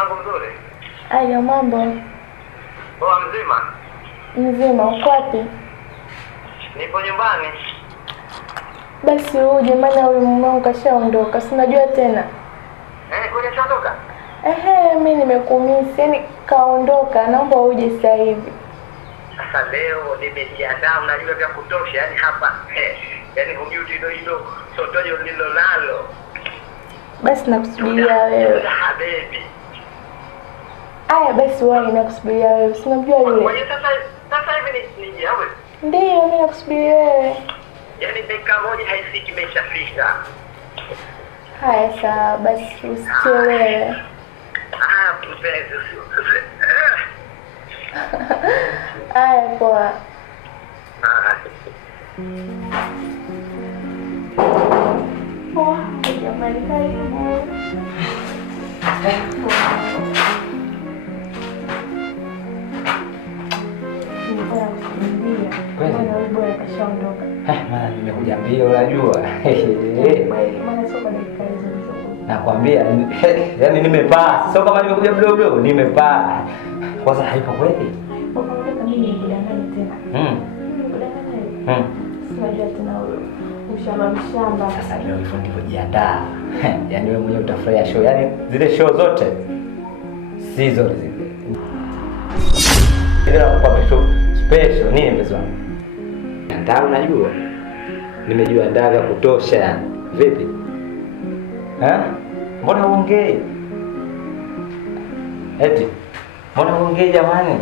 wangu mzuri. Aya, mambo? Poa mzima? Mzima, uko wapi? Nipo nyumbani. Basi uje, maana huyu mume wangu kashaondoka, si unajua tena. Kwani kashaondoka? Mimi nimekumisi, yani kaondoka, naomba uje sasa hivi. Sasa leo nimejiandaa, unajua vya kutosha, yani hapa yani hujui hilo sotojo lilo nalo. Basi nakusubiria wewe. Habibi. Aya, basi wewe nakusubiria wewe. Si unajua yule. Kwa hiyo sasa hivi nije hapo. Ndio, mimi nakusubiria wewe. Yaani dakika moja haifiki imeshafika. Haya sawa, basi usichelewe. Mpenzi. Aya, poa. Poa, jamani karibu. Maana nimekuja mbio unajua. Nakwambia yani nimepaa. Sio kama nimekuja mdogo, nimepaa. Kwanza haipo kweli? Sasa leo hivyo ndivyo jiandaa. Yaani wewe mwenyewe utafurahia show. Yaani zile show zote sizo zile. Ile kwa show special nini mzee wangu? Ndio unajua. Nimejiandaa vya kutosha yani. Vipi? Mbona uongei? Eti. Mbona uongei jamani?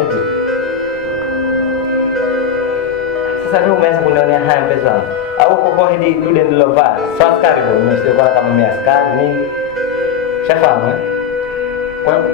Eti. Sasa leo umeanza kunionea haya mpenzi wangu. Au kwa hili dude nilovaa. Sio askari bwana, mimi kwa kama mimi askari nini? Shafahamu Kwa